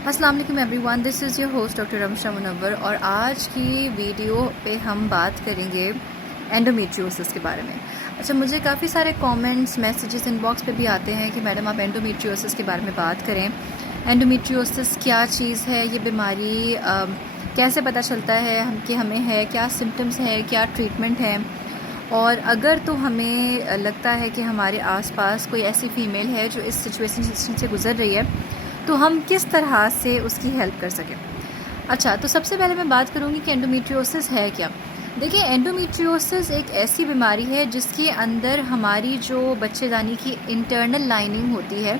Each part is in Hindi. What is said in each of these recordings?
अस्सलाम वालेकुम everyone, this is your host doctor Ramsha Munawwar और आज की वीडियो पे हम बात करेंगे एंडोमेट्रियोसिस के बारे में। अच्छा, मुझे काफ़ी सारे कमेंट्स, मैसेजेस इनबॉक्स पे भी आते हैं कि मैडम आप एंडोमेट्रियोसिस के बारे में बात करें। एंडोमेट्रियोसिस क्या चीज़ है, ये बीमारी कैसे पता चलता है कि हमें है, क्या सिम्टम्स है, क्या ट्रीटमेंट है, और अगर तो हमें लगता है कि हमारे आसपास कोई ऐसी फ़ीमेल है जो इस सिचुएशन से गुज़र रही है तो हम किस तरह से उसकी हेल्प कर सकें। अच्छा, तो सबसे पहले मैं बात करूँगी कि एंडोमेट्रियोसिस है क्या। देखिए, एंडोमेट्रियोसिस एक ऐसी बीमारी है जिसके अंदर हमारी जो बच्चेदानी की इंटरनल लाइनिंग होती है,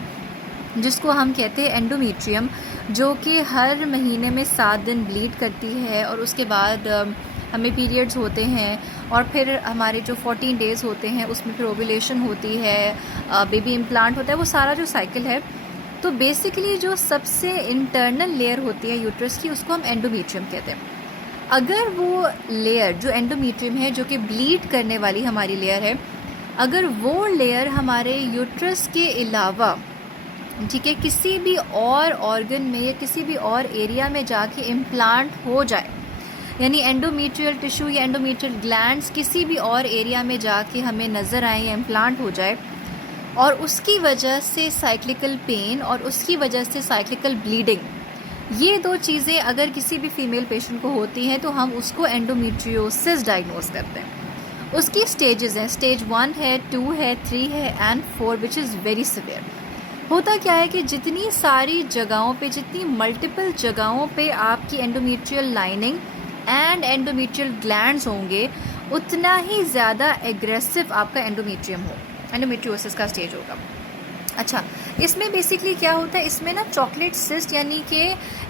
जिसको हम कहते हैं एंडोमेट्रियम, जो कि हर महीने में 7 दिन ब्लीड करती है और उसके बाद हमें पीरियड्स होते हैं और फिर हमारे जो 14 डेज़ होते हैं उसमें फिर ओव्यूलेशन होती है, बेबी इम्प्लांट होता है, वो सारा जो साइकिल है। तो बेसिकली जो सबसे इंटरनल लेयर होती है यूट्रस की, उसको हम एंडोमेट्रियम कहते हैं। अगर वो लेयर जो एंडोमेट्रियम है, जो कि ब्लीड करने वाली हमारी लेयर है, अगर वो लेयर हमारे यूट्रस के अलावा, ठीक है, किसी भी और ऑर्गन में या किसी भी और एरिया में जाके इम्प्लांट हो जाए, यानी एंडोमेट्रियल टिश्यू या एंडोमेट्रियल ग्लैंड्स किसी भी और एरिया में जाके हमें नज़र आए या इम्प्लांट हो जाए, और उसकी वजह से साइक्लिकल पेन और उसकी वजह से साइक्लिकल ब्लीडिंग, ये दो चीज़ें अगर किसी भी फीमेल पेशेंट को होती हैं तो हम उसको एंडोमेट्रियोसिस डायग्नोज करते हैं। उसकी स्टेजेस हैं, स्टेज 1 है, 2 है, 3 है and 4, which is very severe. होता क्या है कि जितनी सारी जगहों पे, जितनी मल्टीपल जगहों पे आपकी endometrial lining and endometrial glands होंगे, उतना ही ज़्यादा एग्रेसिव आपका एंडोमेट्रियोसिस का स्टेज होगा। अच्छा, इसमें बेसिकली क्या होता है, इसमें ना चॉकलेट सिस्ट यानी कि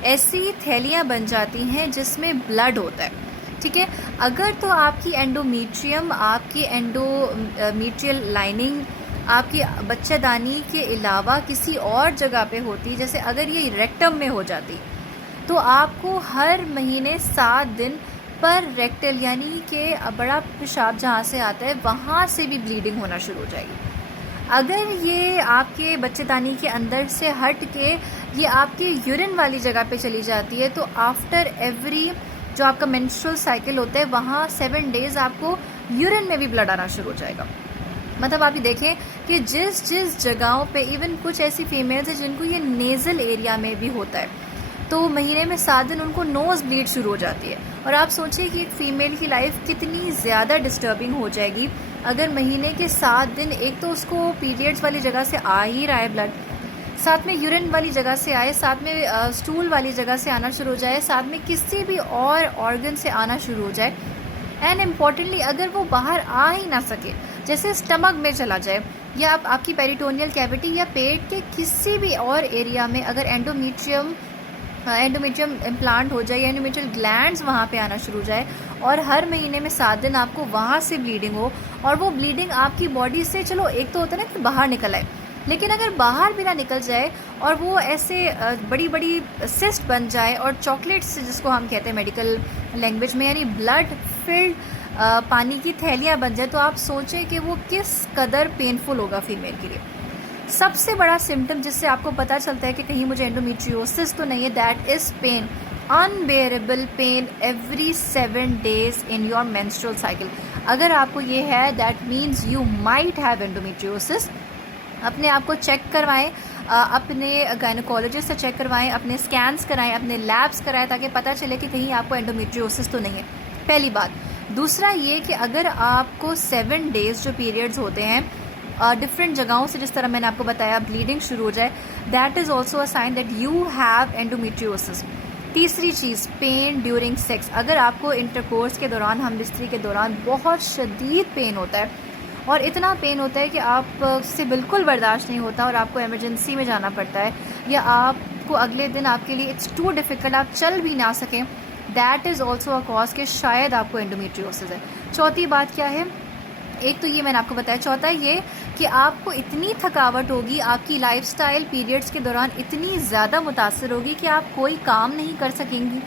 ऐसी थैलियाँ बन जाती हैं जिसमें ब्लड होता है, ठीक है। अगर तो आपकी एंडोमेट्रियम, आपकी एंडोमेट्रियल लाइनिंग आपकी बच्चेदानी के अलावा किसी और जगह पे होती, जैसे अगर ये रेक्टम में हो जाती, तो आपको हर महीने 7 दिन पर रेक्टल यानी कि बड़ा पेशाब जहाँ से आता है वहाँ से भी ब्लीडिंग होना शुरू हो जाएगी। अगर ये आपके बच्चेदानी के अंदर से हट के ये आपके यूरिन वाली जगह पे चली जाती है, तो आफ्टर एवरी जो आपका मेंस्ट्रुअल साइकिल होता है, वहाँ 7 डेज़ आपको यूरिन में भी ब्लड आना शुरू हो जाएगा। मतलब आप ये देखें कि जिस जिस जगहों पे, इवन कुछ ऐसी फीमेल्स हैं जिनको ये नेज़ल एरिया में भी होता है, तो महीने में 7 दिन उनको नोज़ ब्लीड शुरू हो जाती है। और आप सोचिए कि एक फ़ीमेल की लाइफ कितनी ज़्यादा डिस्टर्बिंग हो जाएगी अगर महीने के 7 दिन, एक तो उसको पीरियड्स वाली जगह से आ ही रहा है ब्लड, साथ में यूरिन वाली जगह से आए, साथ में स्टूल वाली जगह से आना शुरू हो जाए, साथ में किसी भी और ऑर्गन से आना शुरू हो जाए, एंड इम्पॉर्टेंटली अगर वो बाहर आ ही ना सके, जैसे स्टमक में चला जाए या आपकी पेरिटोनियल कैविटी या पेट के किसी भी और एरिया में अगर एंडोमेट्रियम इम्प्लांट हो जाए या एंडोमेट्रियल ग्लैंड्स वहाँ पे आना शुरू हो जाए और हर महीने में 7 दिन आपको वहाँ से ब्लीडिंग हो, और वो ब्लीडिंग आपकी बॉडी से, चलो एक तो होता है ना कि बाहर निकल आए, लेकिन अगर बाहर भी ना निकल जाए और वो ऐसे बड़ी बड़ी सिस्ट बन जाए और चॉकलेट्स, जिसको हम कहते हैं मेडिकल लैंग्वेज में, यानी ब्लड फिल्ड पानी की थैलियाँ बन जाए, तो आप सोचें कि वो किस कदर पेनफुल होगा फीमेल के लिए। सबसे बड़ा सिम्टम जिससे आपको पता चलता है कि कहीं मुझे एंडोमेट्रियोसिस तो नहीं है, that is pain, unbearable pain every 7 days in your menstrual cycle. अगर आपको ये है, that means you might have endometriosis. अपने आप को चेक करवाएं, अपने गायनोकोलॉजिस्ट से चेक करवाएं, अपने स्कैन्स कराएं, अपने लैब्स कराएं, ताकि पता चले कि कहीं आपको एंडोमेट्रियोसिस तो नहीं है, पहली बात। दूसरा ये कि अगर आपको 7 डेज़ जो पीरियड्स होते हैं डिफरेंट जगहों से, जिस तरह मैंने आपको बताया, ब्लीडिंग शुरू हो जाए, that is also a sign that you have endometriosis. तीसरी चीज़, पेन ड्यूरिंग सेक्स। अगर आपको इंटरकोर्स के दौरान, हम बिस्तरी के दौरान बहुत शदीद पेन होता है और इतना पेन होता है कि आपसे बिल्कुल बर्दाश्त नहीं होता और आपको इमरजेंसी में जाना पड़ता है, या आपको अगले दिन आपके लिए इट्स टू डिफ़िकल्ट, आप चल भी ना सकें, that is also a cause कि शायद आपको एंडोमेट्रियोसिस है। चौथी बात क्या है, एक तो ये मैंने आपको बताया, चौथा ये कि आपको इतनी थकावट होगी, आपकी लाइफस्टाइल पीरियड्स के दौरान इतनी ज़्यादा मुतासर होगी कि आप कोई काम नहीं कर सकेंगी।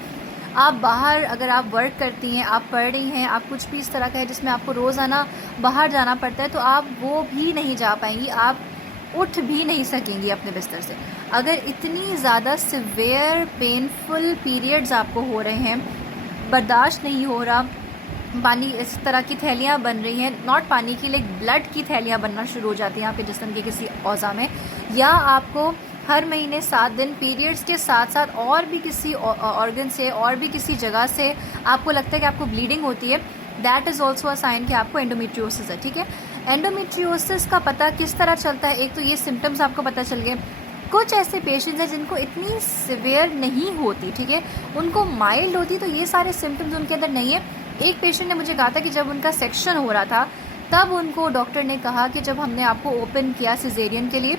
आप बाहर, अगर आप वर्क करती हैं, आप पढ़ रही हैं, आप कुछ भी इस तरह का है जिसमें आपको रोज़ाना बाहर जाना पड़ता है, तो आप वो भी नहीं जा पाएंगी। आप उठ भी नहीं सकेंगी अपने बिस्तर से। अगर इतनी ज़्यादा सिवियर पेनफुल पीरियड्स आपको हो रहे हैं, बर्दाश्त नहीं हो रहा, पानी इस तरह की थैलियाँ बन रही हैं, नॉट पानी की, लाइक ब्लड की थैलियाँ बनना शुरू हो जाती हैं आपके जिस्म के किसी औज़ा में, या आपको हर महीने 7 दिन पीरियड्स के साथ साथ और भी किसी ऑर्गन से और भी किसी जगह से आपको लगता है कि आपको ब्लीडिंग होती है, that is also a sign कि आपको एंडोमेट्रियोसिस है। ठीक है, एंडोमेट्रियोसिस का पता किस तरह चलता है? एक तो ये सिम्टम्स आपको पता चल गए। कुछ ऐसे पेशेंट्स हैं जिनको इतनी सिवियर नहीं होती, ठीक है, उनको माइल्ड होती, तो ये सारे सिम्टम्स उनके अंदर नहीं है। एक पेशेंट ने मुझे कहा था कि जब उनका सेक्शन हो रहा था तब उनको डॉक्टर ने कहा कि जब हमने आपको ओपन किया सिजेरियन के लिए,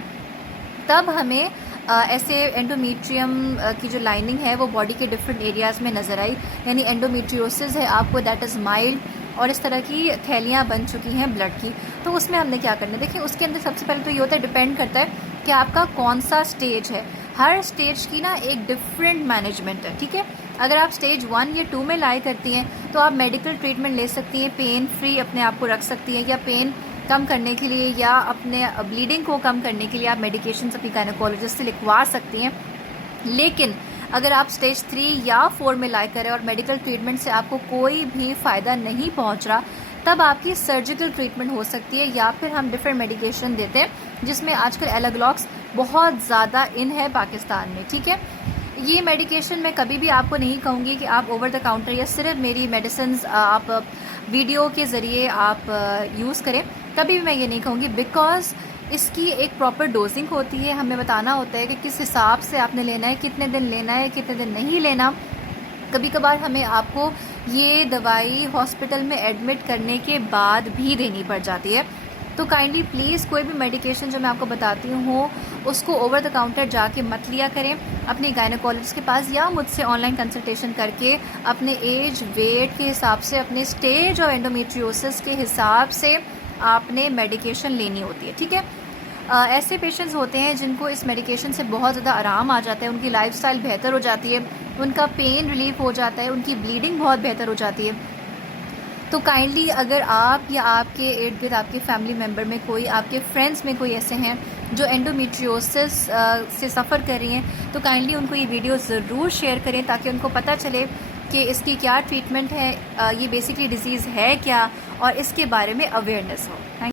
तब हमें ऐसे एंडोमेट्रियम की जो लाइनिंग है वो बॉडी के डिफरेंट एरियाज़ में नज़र आई, यानी एंडोमेट्रियोसिस है आपको, दैट इज़ माइल्ड, और इस तरह की थैलियाँ बन चुकी हैं ब्लड की। तो उसमें हमने क्या करना है, देखिए उसके अंदर सबसे पहले तो ये होता है, डिपेंड करता है कि आपका कौन सा स्टेज है। हर स्टेज की ना एक डिफरेंट मैनेजमेंट है। ठीक है, अगर आप स्टेज 1 या 2 में लाई करती हैं तो आप मेडिकल ट्रीटमेंट ले सकती हैं, पेन फ्री अपने आप को रख सकती हैं, या पेन कम करने के लिए या अपने ब्लीडिंग को कम करने के लिए आप मेडिकेशन अपनी गायनेकोलॉजिस्ट से लिखवा सकती हैं। लेकिन अगर आप स्टेज 3 या 4 में लाई करें और मेडिकल ट्रीटमेंट से आपको कोई भी फ़ायदा नहीं पहुंच रहा, तब आपकी सर्जिकल ट्रीटमेंट हो सकती है, या फिर हम डिफरेंट मेडिकेशन देते हैं जिसमें आजकल एलाग्लॉक्स बहुत ज़्यादा इन है पाकिस्तान में। ठीक है, ये मेडिकेशन मैं कभी भी आपको नहीं कहूँगी कि आप ओवर द काउंटर या सिर्फ मेरी मेडिसिन आप वीडियो के ज़रिए आप यूज़ करें, कभी भी मैं ये नहीं कहूँगी, बिकॉज इसकी एक प्रॉपर डोजिंग होती है। हमें बताना होता है कि किस हिसाब से आपने लेना है, कितने दिन लेना है, कितने दिन नहीं लेना। कभी कभार हमें आपको ये दवाई हॉस्पिटल में एडमिट करने के बाद भी देनी पड़ जाती है। तो काइंडली प्लीज़ कोई भी मेडिकेशन जो मैं आपको बताती हूँ उसको ओवर द काउंटर जाके मत लिया करें, अपने गायनेकोलॉजिस्ट के पास या मुझसे ऑनलाइन कंसल्टेशन करके अपने एज वेट के हिसाब से, अपने स्टेज और एंडोमेट्रियोसिस के हिसाब से आपने मेडिकेशन लेनी होती है। ठीक है, ऐसे पेशेंट्स होते हैं जिनको इस मेडिकेशन से बहुत ज़्यादा आराम आ जाता है, उनकी लाइफस्टाइल बेहतर हो जाती है, उनका पेन रिलीफ हो जाता है, उनकी ब्लीडिंग बहुत बेहतर हो जाती है। तो काइंडली अगर आप या आपके इर्द गिर्द आपके फैमिली मेम्बर में कोई, आपके फ्रेंड्स में कोई ऐसे हैं जो एंडोमेट्रियोसिस से सफ़र कर रही हैं, तो काइंडली उनको ये वीडियो ज़रूर शेयर करें ताकि उनको पता चले कि इसकी क्या ट्रीटमेंट है, ये बेसिकली डिजीज़ है क्या, और इसके बारे में अवेयरनेस हो।